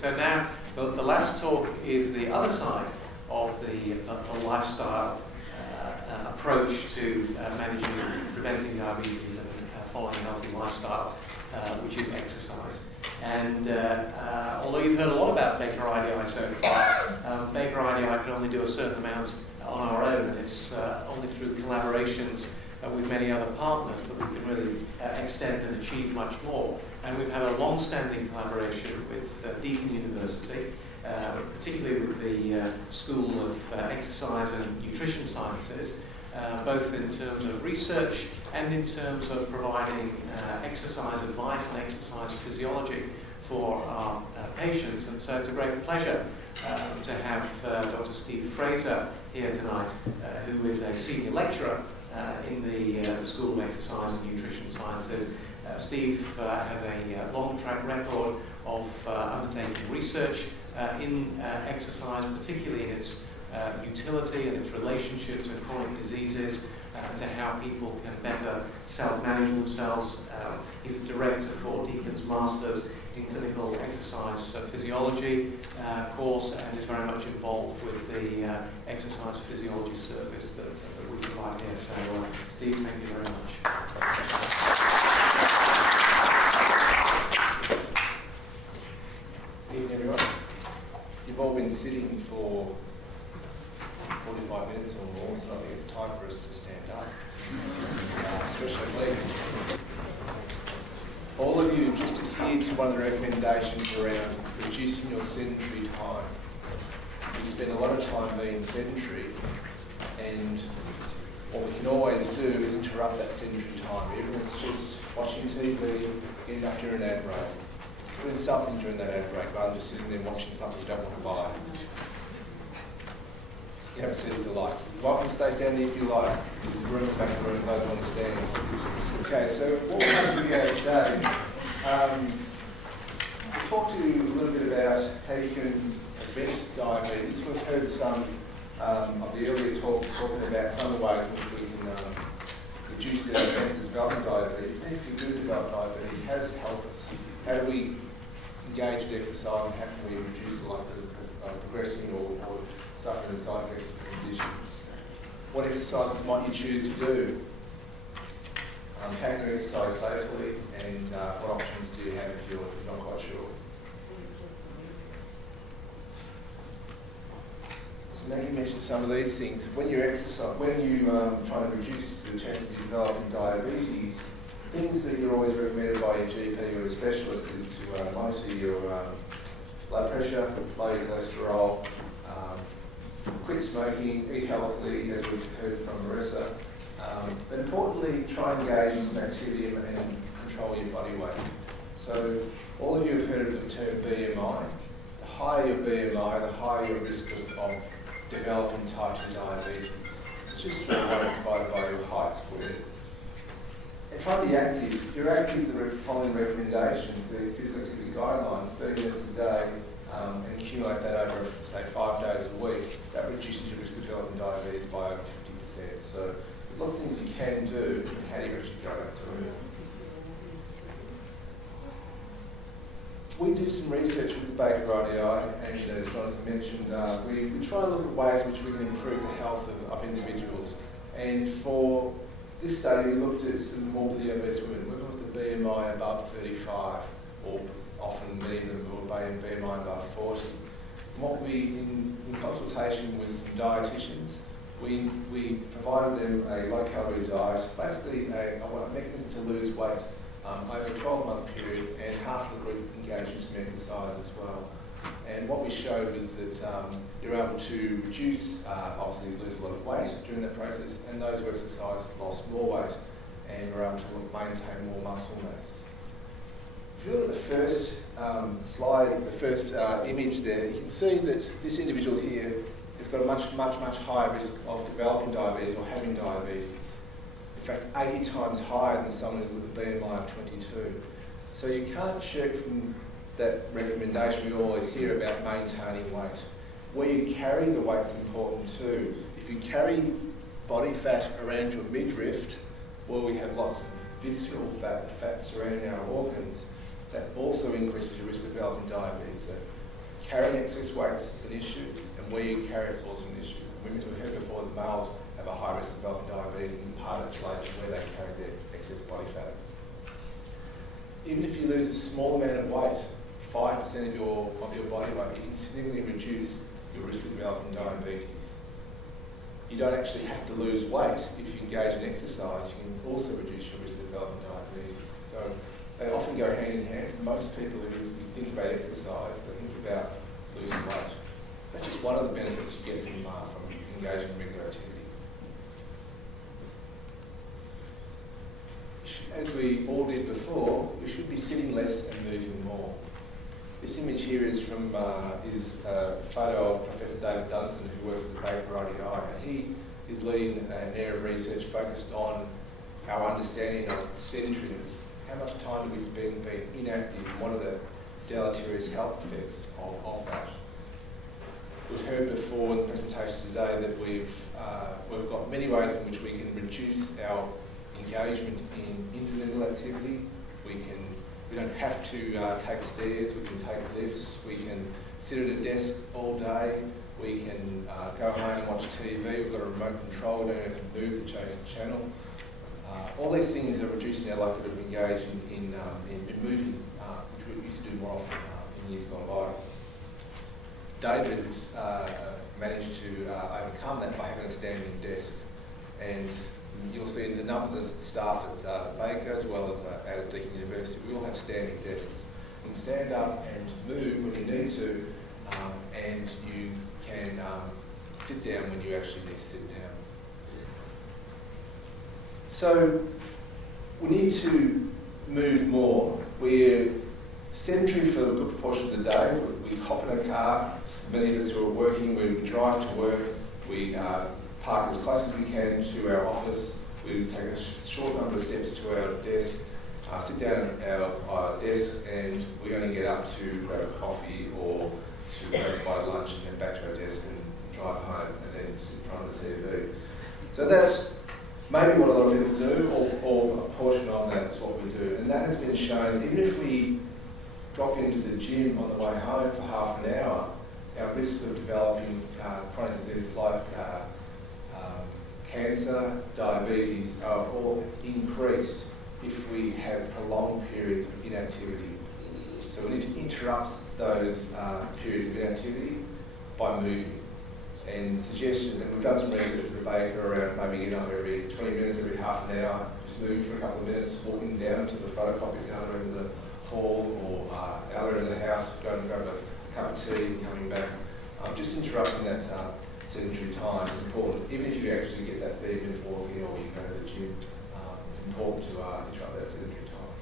So now the last talk is the other side of the lifestyle approach to managing and preventing diabetes and following a healthy lifestyle, which is exercise. And although you've heard a lot about Baker IDI so far, Baker IDI can only do a certain amount on our own, and it's only through collaborations with many other partners that we can really extend and achieve much more. And we've had a long-standing collaboration with Deakin University, particularly with the School of Exercise and Nutrition Sciences, both in terms of research and in terms of providing exercise advice and exercise physiology for our patients. And so it's a great pleasure to have Dr. Steve Fraser here tonight, who is a senior lecturer in the School of Exercise and Nutrition Sciences. Steve has a long track record of undertaking research in exercise, particularly in its utility and its relationship to chronic diseases, to how people can better self-manage themselves. He's the director for Deakin's Masters in Clinical Exercise Physiology course, and is very much involved with the exercise physiology service that we provide here. So, Steve, thank you very much. Good evening, everyone. You've all been sitting for 45 minutes or more, so I think it's time for us to stand up. Especially legs. All of you just adhered to one of the recommendations around reducing your sedentary time. We spend a lot of time being sedentary, and what we can always do is interrupt that sedentary time. Everyone's just watching TV, getting up during an ad break, doing something during that ad break rather than just sitting there watching something you don't want to buy. You have a seat if you like. You're welcome to stay standing if you like. There's room to back the room, those want to stand. Okay, so what we're going to do today, we'll talk to you a little bit about how you can prevent diabetes. We've heard some of the earlier talks talking about some of the ways in which we can reduce the chance of developing diabetes. And if you do develop diabetes, how does it help us? How do we engage with exercise, and how can we reduce the likelihood of progressing or suffering the side effects of the condition? What exercises might you choose to do? How can you exercise safely, and what options do you have if you're not quite sure? So now you mentioned some of these things. When you exercise, when you try to reduce the chance of developing diabetes, things that you're always recommended by your GP or a specialist is to monitor your blood pressure, lower your cholesterol, quit smoking, eat healthily, as we've heard from Marissa. But importantly, try and engage in some activity and control your body weight. So all of you have heard of the term BMI. The higher your BMI, the higher your risk of developing type 2 diabetes. It's just your weight divided by your height squared. And try to be active. If you're active, the following recommendations, the physical activity guidelines, 30 minutes a day, and accumulate that over, say, 5 days a week, that reduces your risk of developing diabetes by over 50%. So there's lots of things you can do, and how do you actually go back to it? We do some research with Baker IDI, and as Jonathan mentioned, we try to look at ways in which we can improve the health of individuals. And for this study, we looked at some morbidly obese women. We looked at BMI above 35, or often medium or BMI above 40. And what we, in consultation with some dietitians, we provided them a low-calorie diet, basically a mechanism to lose weight over a 12-month period, and half of the group engaged in some exercise as well. And what we showed was that you're able to reduce, obviously lose a lot of weight during that process, and those who exercised lost more weight and were able to maintain more muscle mass. If you look at the first slide, the first image there, you can see that this individual here has got a much higher risk of developing diabetes or having diabetes. In fact, 80 times higher than someone with a BMI of 22. So you can't shirk from that recommendation we always hear about maintaining weight. Where you carry the weight's important too. If you carry body fat around your midriff, where we have lots of visceral fat, the fat surrounding our organs, that also increases your risk of developing diabetes. So carrying excess weight's an issue, and where you carry it's also an issue. Women who heard before that males have a high risk of developing diabetes, and part of it's related to where they carry their excess body fat. Even if you lose a small amount of weight, 5% of your body weight, you can significantly reduce your risk of developing diabetes. You don't actually have to lose weight. If you engage in exercise, you can also reduce your risk of developing diabetes. So they often go hand in hand. Most people who think about exercise, they think about losing weight. That's just one of the benefits you get from engaging in regular activity. As we all did before, we should be sitting less and moving more. This image here is from a photo of Professor David Dunstan, who works at the Baker IDI, and he is leading an area of research focused on our understanding of sedentariness. How much time do we spend being inactive, and what are the deleterious health effects of that? We've heard before in the presentation today that we've got many ways in which we can reduce our engagement in incidental activity. We don't have to take stairs, we can take lifts, we can sit at a desk all day, we can go home and watch TV, we've got a remote control, we don't have to move to change the channel. All these things are reducing our likelihood of engaging in moving, which we used to do more often in years gone by. David's managed to overcome that by having a standing desk, and you'll see the number of the staff at Baker as well as out at Deakin University, we all have standing desks. You can stand up and move when you need to, and you can sit down when you actually need to sit down. So we need to move more. We're sedentary for a good proportion of the day. We hop in a car. Many of us who are working, we drive to work. We park as close as we can to our office. We take a short number of steps to our desk, sit down at our desk, and we only get up to grab a coffee or to go buy lunch and then back to our desk and drive home and then sit in front of the TV. So that's maybe what a lot of people do, or a portion of that is what we do. And that has been shown, even if we drop into the gym on the way home for half an hour, our risks of developing chronic diseases like cancer, diabetes are all increased if we have prolonged periods of inactivity. So we need to interrupt those periods of inactivity by moving. And suggestion, and we've done some research with Baker around maybe getting up every 20 minutes, every half an hour, just moving for a couple of minutes, walking down to the photocopy at the other end of the hall or other end of the house, going to grab a cup of tea and coming back. Just interrupting that sedentary time is important. Even if you actually get that 30 minutes walking or you go to the gym, it's important to interrupt that sedentary time.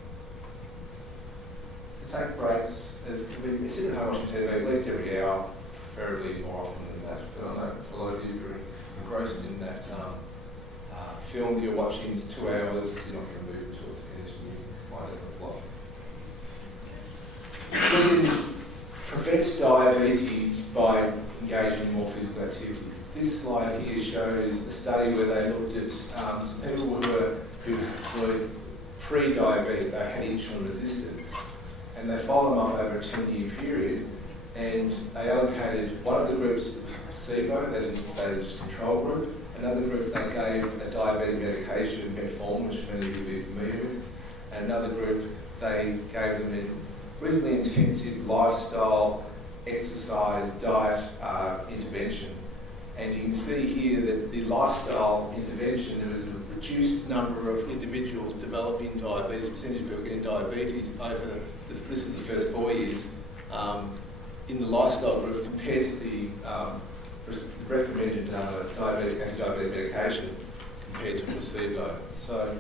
To take breaks, we sit at home watching TV at least every hour, preferably more often than that. But I know a lot of you are engrossed in that film that you're watching. It's 2 hours, you're not going to move until it's finished, and you find it a lot. We can prevent diabetes by engaging in more physical activity. This slide here shows a study where they looked at people who were pre-diabetic, they had insulin resistance, and they followed them up over a 10-year period, and they allocated one of the groups placebo, that is control group, another group they gave a diabetic medication, metformin, which many of you will be familiar with, and another group they gave them a reasonably intensive lifestyle, exercise, diet intervention. And you can see here that the lifestyle intervention, there was a reduced number of individuals developing diabetes, percentage of people getting diabetes over this is the first 4 years, in the lifestyle group compared to the recommended anti-diabetic medication compared to placebo. So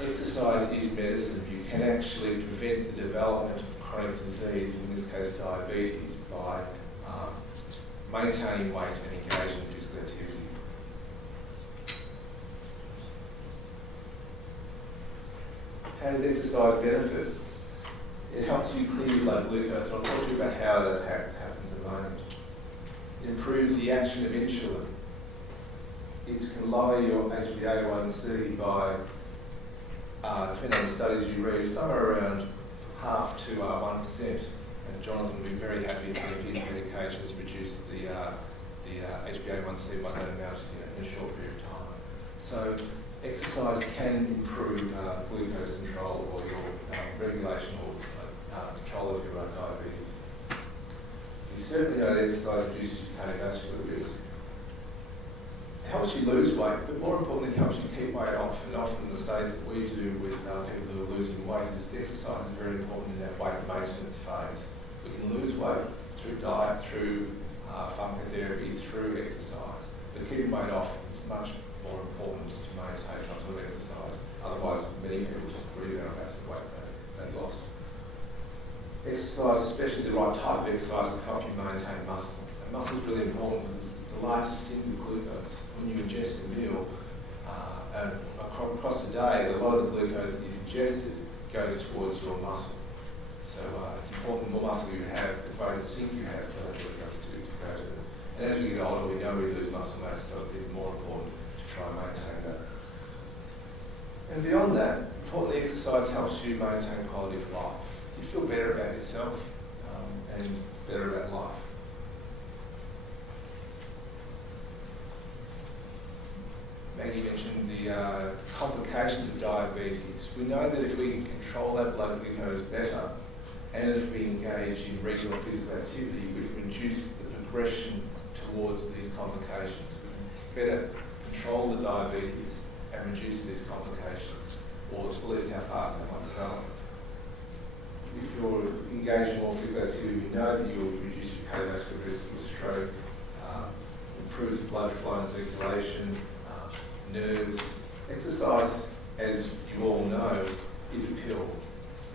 exercise is medicine. You can actually prevent the development of chronic disease, in this case diabetes, by maintaining weight and engaging in physical activity. How does exercise benefit? It helps you clear your blood glucose. I'll talk to you about how that happens in a moment. It improves the action of insulin. It can lower your HbA1c by, depending on the studies you read, somewhere around half to 1%. And Jonathan will be very happy if he the HbA1c by that amount in a short period of time. So exercise can improve glucose control or your regulation or control of your own diabetes. You certainly know that exercise reduces your cardiovascular risk. It helps you lose weight, but more importantly, it helps you keep weight off. And often the studies that we do with people who are losing weight is exercise is very important in that weight maintenance phase. We can lose weight through diet, through pharmacotherapy, through exercise. But keeping weight off, it's much more important to maintain some sort of exercise. Otherwise, many people just rebound back to the weight they lost. Exercise, especially the right type of exercise, will help you maintain muscle. And muscle is really important because it's the largest sink of glucose. When you ingest a meal, across the day, a lot of the glucose that you've ingested goes towards your muscle. So it's important the more muscle you have, the greater sink you have for that glucose to go to. And as we get older, we know we lose muscle mass, so it's even more important to try and maintain that. And beyond that, importantly, exercise helps you maintain quality of life. You feel better about yourself and better about life. Maggie mentioned the complications of diabetes. We know that if we can control our blood glucose better, and if we engage in regular physical activity, we can reduce the progression towards these complications. We can better control the diabetes and reduce these complications, or at least how fast they might develop. If you're engaged in more physical activity, we know that you'll reduce your cardiovascular risk of stroke, improves blood flow and circulation, nerves. Exercise, as you all know, is a pill.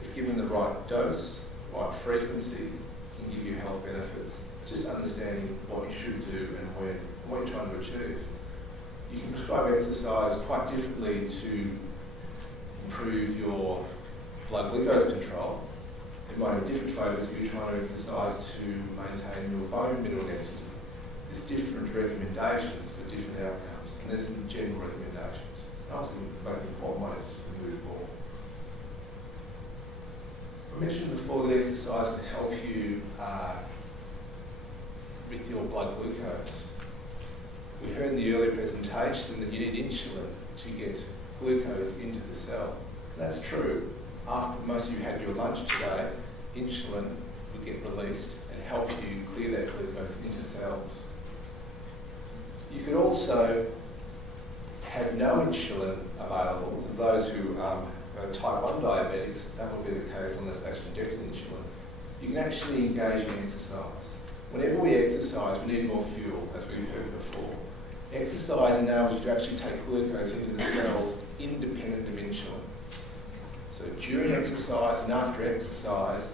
If given the right dose, right frequency, can give you health benefits. It's just understanding what you should do and when, and what you're trying to achieve. You can prescribe exercise quite differently to improve your blood glucose control. It might have different focus if you're trying to exercise to maintain your bone mineral density. There's different recommendations for different outcomes, and there's some general recommendations. And obviously, the most important one is to move forward. I mentioned before that exercise can help you with your blood glucose. We heard in the earlier presentation that you need insulin to get glucose into the cell. That's true. After most of you had your lunch today, insulin would get released and help you clear that glucose into cells. You could also have no insulin available. For those who are type 1 diabetics, that will be the case unless they actually inject insulin. You can actually engage in exercise. Whenever we exercise, we need more fuel, as we heard before. Exercise enables you to actually take glucose into the cells independent of insulin. So during exercise and after exercise,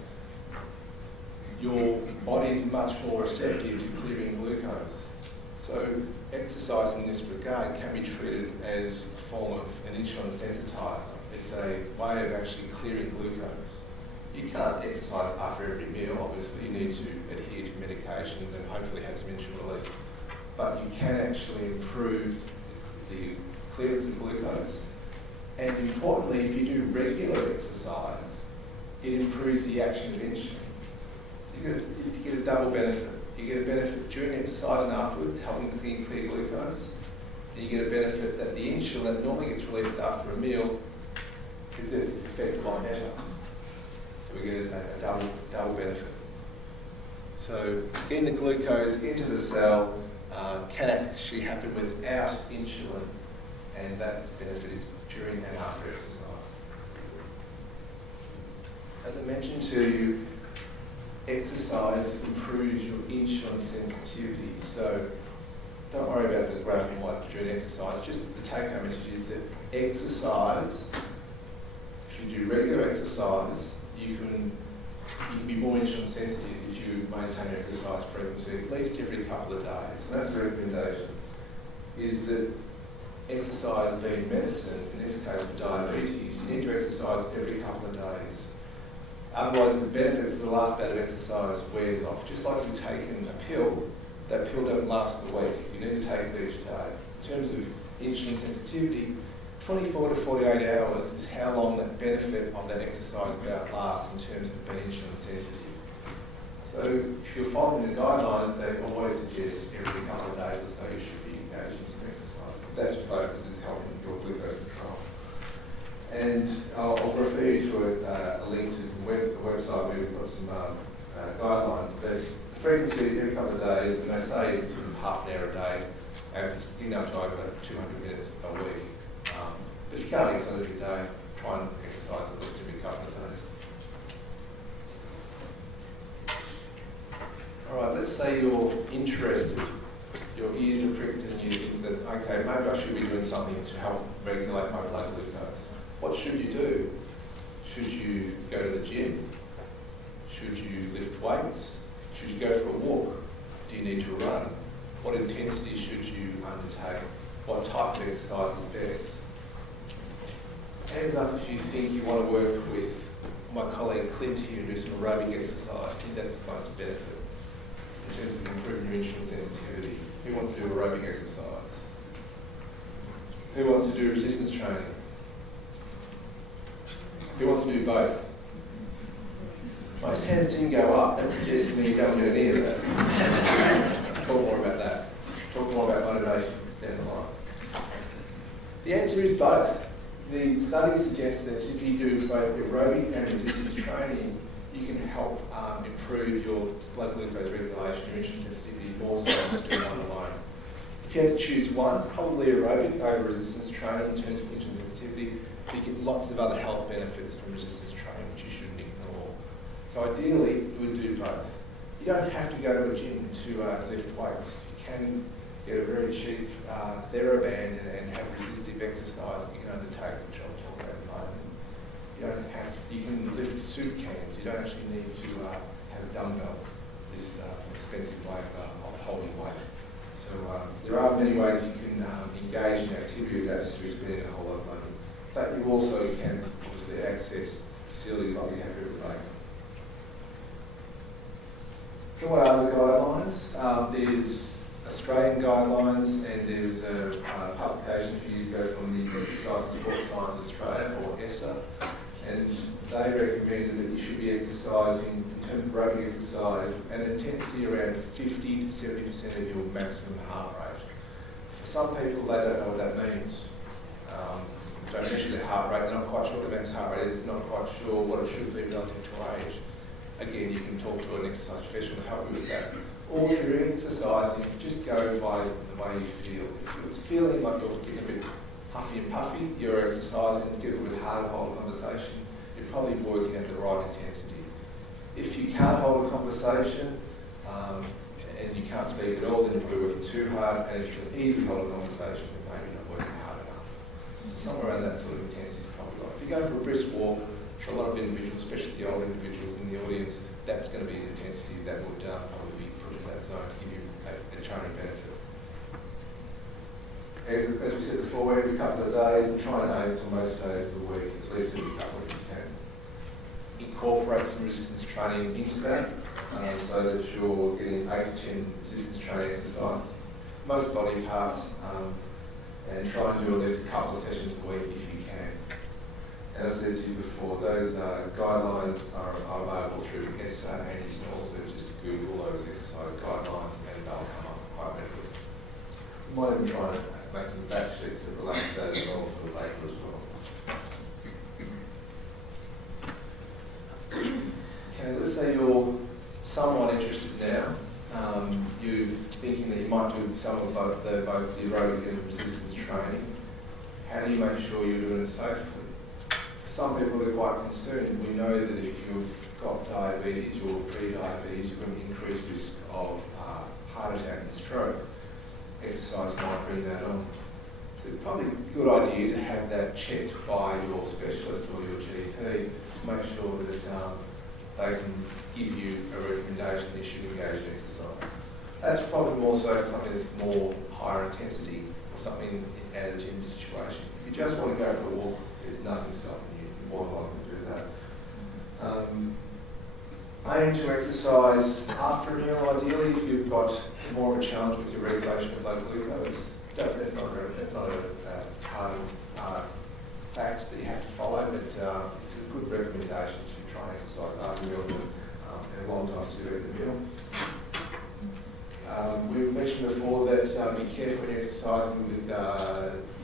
your body is much more receptive to clearing glucose. So exercise in this regard can be treated as a form of an insulin sensitizer. It's a way of actually clearing glucose. You can't exercise after every meal, obviously. You need to adhere to medications and hopefully have some insulin release. But you can actually improve the clearance of glucose. And importantly, if you do regular exercise, it improves the action of insulin. So you get a double benefit. You get a benefit during exercise and afterwards, helping clear glucose. And you get a benefit that the insulin that normally gets released after a meal exerts its effect a lot better. So we get a double benefit. So getting the glucose into the cell can actually happen without insulin, and that benefit is during and after exercise. As I mentioned to you, exercise improves your insulin sensitivity. So don't worry about the graph in white during exercise. Just the take-home message is that exercise, if you do regular exercise, you can be more insulin sensitive if you maintain your exercise frequency at least every couple of days. And that's the recommendation, is that exercise being medicine, in this case for diabetes, you need to exercise every couple of days. Otherwise the benefits of the last bout of exercise wears off. Just like you've taken a pill, that pill doesn't last the week. You need to take it each day. In terms of insulin sensitivity, 24 to 48 hours is how long that benefit of that exercise bout lasts in terms of being insulin sensitive. So if you're following the guidelines, they always suggest every couple of days or so you should be engaged in some exercise. If that's your focus, is helping your glucose control. And I'll refer you to a link to some the website where we've got some guidelines. But the frequency every couple of days, and they say sort of half an hour a day, averaging up to over 200 minutes a week. But if you can't exercise every day, try and exercise at least every couple of days. All right, let's say you're interested, your ears are pricked and you think that, okay, maybe I should be doing something to help regulate my blood glucose. What should you do? Should you go to the gym? Should you lift weights? Should you go for a walk? Do you need to run? What intensity should you undertake? What type of exercise is best? Hands up if you think you want to work with my colleague Clint here and do some aerobic exercise. I think that's the most benefit in terms of improving your insulin sensitivity. Who wants to do aerobic exercise? Who wants to do resistance training? Who wants to do both? Most hands didn't go up. That suggests to me you don't do any of that. Talk more about that. Talk more about motivation down the line. The answer is both. The studies suggest that if you do both aerobic and resistance training, you can help improve your blood glucose regulation, your insulin sensitivity, more so than just doing one alone. If you had to choose one, probably aerobic over resistance training in terms of insulin sensitivity, but you get lots of other health benefits from resistance training, which you shouldn't ignore. So ideally, you would do both. You don't have to go to a gym to lift weights. You can get a very cheap TheraBand and have resistive exercise that you can undertake, which I'll talk about in a moment. You can lift soup cans. You don't actually need to have dumbbells. It's an expensive way of holding weight. So there are many ways you can engage in activity without necessarily spending a whole lot of money. But you also can obviously access facilities like we have here at Baker. So what are the guidelines? There's Australian guidelines, and there was a publication a few years ago from the Exercise and Sport Science Australia, or ESSA, and they recommended that you should be exercising, in terms of aerobic exercise, at an intensity around 50 to 70% of your maximum heart rate. For some people, they don't know what that means. Don't measure their heart rate, they're not quite sure what the max heart rate is, not quite sure what it should be relative to age. Again, you can talk to an exercise professional to help you with that. Or if you're exercising, just go by the way you feel. If it's feeling like you're getting a bit huffy and puffy, you're exercising, it's getting a bit hard to hold a conversation, you're probably working at the right intensity. If you can't hold a conversation and you can't speak at all, then you're probably working too hard, and if you can easily hold a conversation, then maybe you're not working hard enough. So somewhere around that sort of intensity is probably right. If you go for a brisk walk, for a lot of individuals, especially the older individuals in the audience, that's going to be an intensity that would probably be put in that zone to give you a training benefit. As we said before, every couple of days, and try and aim for most days of the week, at least every couple if you can. Incorporate some resistance training into that, so that you're getting 8 to 10 resistance training exercises, most body parts, and try and do at least a couple of sessions a week if you can. As I said to you before, those guidelines are available through ESSA, and you can also just Google those exercise guidelines and they'll come up quite readily. You might even try and make some fact sheets that relate to that as well for later as well. Okay, let's say you're somewhat interested now. You're thinking that you might do some of both the aerobic and resistance training. How do you make sure you're doing it safely? Some people are quite concerned. We know that if you've got diabetes or pre-diabetes, you're going to increase risk of heart attack and stroke. Exercise might bring that on. So it's probably a good idea to have that checked by your specialist or your GP to make sure that they can give you a recommendation that you should engage in exercise. That's probably more so for something that's more higher intensity or something at a gym situation. If you just want to go for a walk, there's nothing stopping you. You're more than welcome to do that. Aim to exercise after a meal, ideally, if you've got more of a challenge with your regulation of blood glucose. That's not a hard fact that you have to follow, but it's a good recommendation to try and exercise after a meal and a long time to do at the meal. We be careful when you're exercising with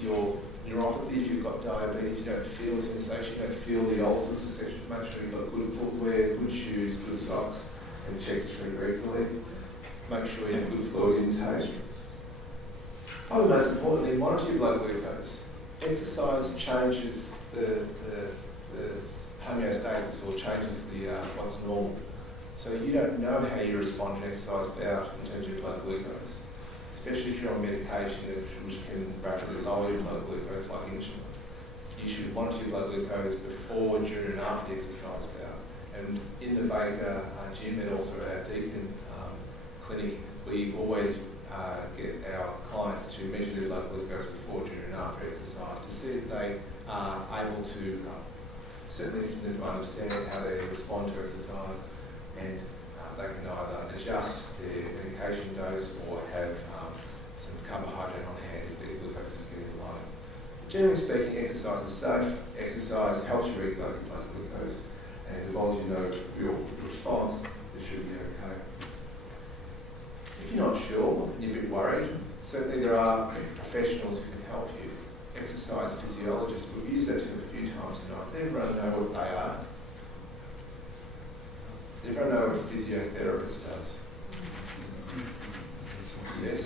your neuropathy. If you've got diabetes, you don't feel the sensation, you don't feel the ulcers, etc. Make sure you've got good footwear, good shoes, good socks, and check your treat regularly. Make sure you have good fluid intake. Probably most importantly, monitor your blood glucose. Exercise changes the homeostasis, or changes the what's normal. So you don't know how you respond to an exercise bout in terms of your blood glucose, especially if you're on medication which can rapidly lower your blood glucose, like insulin. You should monitor your blood glucose before, during, and after the exercise bout. And in the Baker gym, and also at our Deakin clinic, we always get our clients to measure their blood glucose before, during, and after exercise to see if they are able to certainly to understand how they respond to exercise, and they can either adjust their medication dose or have some carbohydrate on hand if their glucose is getting low. Generally speaking, exercise is safe. Exercise helps you regulate your blood glucose, and as long as you know your response, it should be okay. If you're not sure and you're a bit worried, certainly there are professionals who can help you. Exercise physiologists, we've used that term a few times tonight. Does everyone know what they are? Does everyone know what a physiotherapist does? Yes?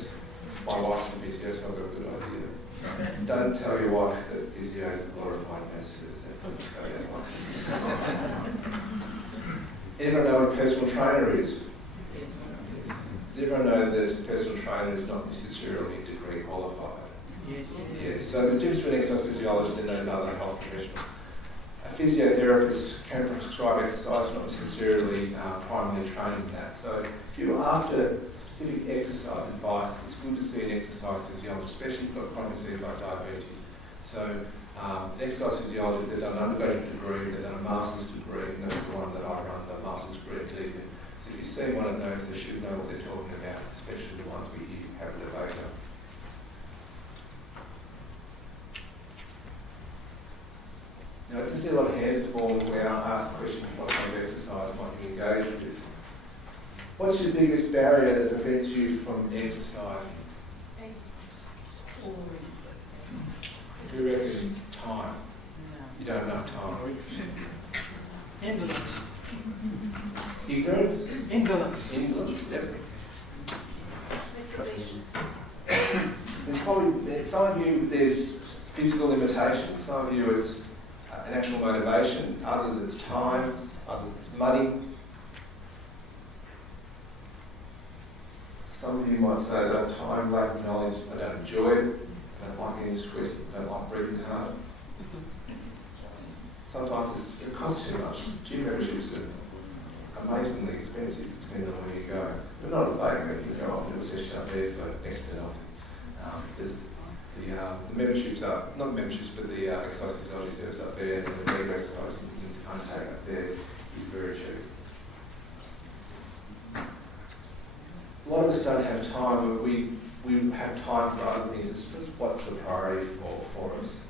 My wife's a physio, so I've got a good idea. Don't tell your wife that physio is a glorified masseurs. That doesn't go that way. Everyone know what a personal trainer is? Does everyone know that a personal trainer is not necessarily degree qualified? Yes. Yes. So there's a difference between an exercise physiologist and those other health professionals. A physiotherapist can prescribe exercise, not necessarily primarily training in that. So if you're after specific exercise advice, it's good to see an exercise physiologist, especially if you've got chronic disease like diabetes. So an exercise physiologist, they've done an undergraduate degree, they've done a master's degree, and that's the one that I run, the master's degree at Deakin. So if you see one of those, they should know what they're talking about, especially the ones we have at the Baker. Now, I can see a lot of hands falling when I ask questions what kind of exercise might you engage with. What's your biggest barrier that prevents you from exercising? Who reckons time? You don't have enough time. Indolence. Ignorance? Indolence. Indolence, yep. There's probably, some of you, there's physical limitations. Some of you, it's an actual motivation. Others, it's time. Others, it's money. Some of you might say, I don't have time, lack of knowledge, I don't enjoy it, I don't like getting sweaty, I don't like breathing hard. Sometimes it costs too much. Gym memberships are amazingly expensive depending on where you go. But not at Baker, you can go up and do a session up there for next to nothing. There's the memberships are, not the memberships, but the exercise physiology service up there, and the regular exercise you can undertake up there is very cheap. A lot of us don't have time, but we have time for other things. It's just what's the priority for us.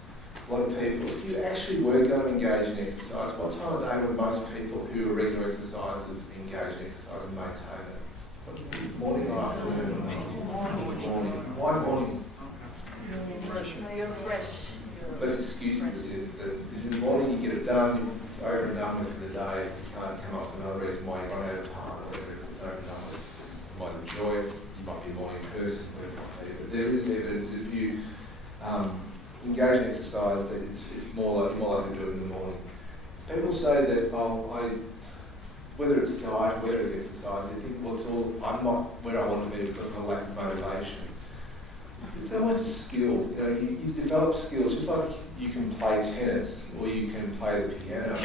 A lot of people, if you actually were going to engage in exercise, what time of day would most people who are regular exercisers engage in exercise and maintain it? Morning or afternoon? Morning. Why morning? You're fresh. Less excuses. In the morning you get it done, it's over and done with for the day. You can't come up with another reason why you run out of time or whatever. It's over and done with. You might enjoy it, you might be a morning person, whatever it might be. But there is evidence that if you engage in exercise, that it's more likely to do it in the morning. People say that, whether it's diet, whether it's exercise, they think, well, it's all, I'm not where I want to be because of my lack of motivation. It's almost a skill. You know, you develop skills, just like you can play tennis or you can play the piano.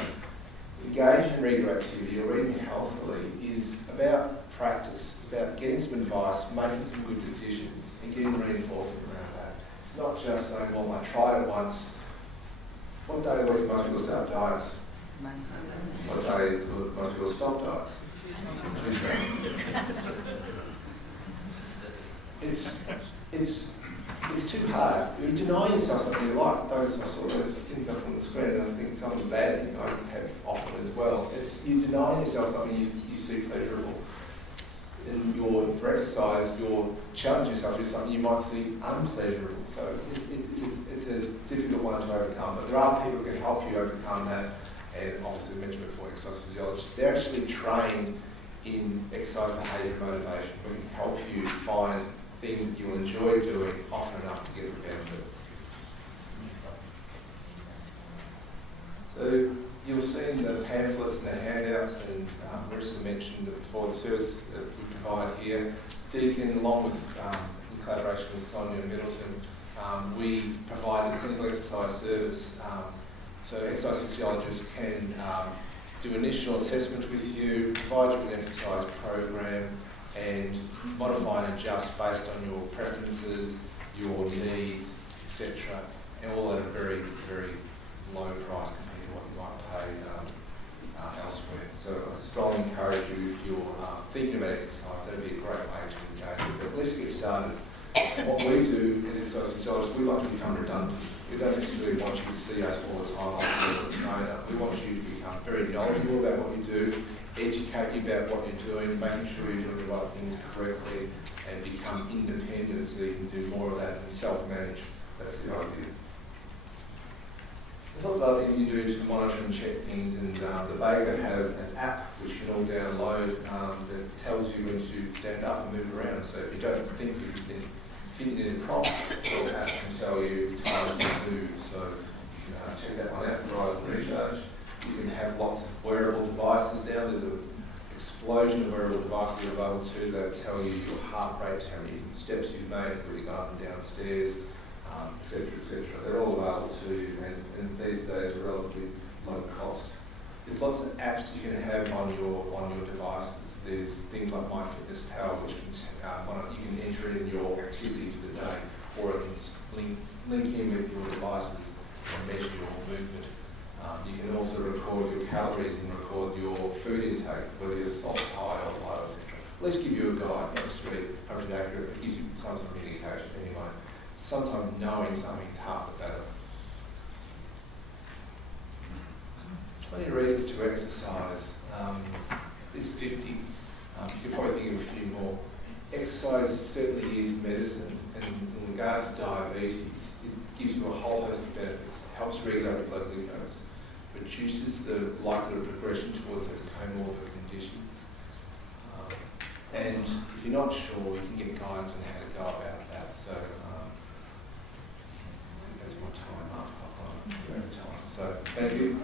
Engage in regular activity or eating healthily is about practice. It's about getting some advice, making some good decisions, and getting reinforcement around that. It's not just saying, well, I tried it once. What day of the week do most people start diets? What day do most people stop diets? It's too hard. You deny yourself something you like. Those are sort of things up on the screen, and I think some of the bad things I have often as well. It's you denying yourself something you see pleasurable. and for exercise, you're challenging yourself to do something you might see unpleasurable. So it's a difficult one to overcome, but there are people who can help you overcome that. And obviously, we mentioned before, exercise physiologists, they're actually trained in exercise behaviour motivation, who can help you find things that you'll enjoy doing often enough to get the benefit. So you'll see in the pamphlets and the handouts, and Marissa mentioned that before, the service that we provide here, Deakin, along with in collaboration with Sonia Middleton, we provide the clinical exercise service. So exercise physiologists can do initial assessment with you, provide you with an exercise program, and modify and adjust based on your preferences, your needs, etc. And all at a very, very low price compared to what you might pay elsewhere. So I strongly encourage you, if you're thinking about exercise, that would be a great way to engage with it. But let's get started. What we do as exercise physiologists, we like to become redundant. We don't necessarily want you to see us all the time like a personal trainer. We want you to become very knowledgeable about what you do, educate you about what you're doing, making sure you're doing the right things correctly, and become independent so you can do more of that and self-manage. That's the idea. There's lots of other things you do to monitor and check things, and the Baker have an app which you can all download that tells you when to stand up and move around. So if you don't think you can fit in a prop, the app can tell you it's time to move. So you can check that one out, rise and recharge. You can have lots of wearable devices now. There's an explosion of wearable devices available too that tell you your heart rate, how many steps you've made, whether you go up and down stairs, etc., etc. They're all available to you, and these days are relatively low cost. There's lots of apps you can have on your devices. There's things like MyFitnessPal, which you can enter in your activity for the day, or it can link in with your devices and measure your movement. You can also record your calories and record your food intake, whether you're soft, high, or low, etc. At least give you a guide, not necessarily 100% accurate, but gives you some sort of indication anyway. Sometimes knowing something's half the battle. Plenty of reasons to exercise. There's 50. You could probably think of a few more. Exercise certainly is medicine, and in regard to diabetes, it gives you a whole host of benefits. It helps regulate your blood glucose, reduces the likelihood of progression towards those comorbid conditions. And if you're not sure, you can get guidance on how to go about that. So I think that's my time up. So thank you.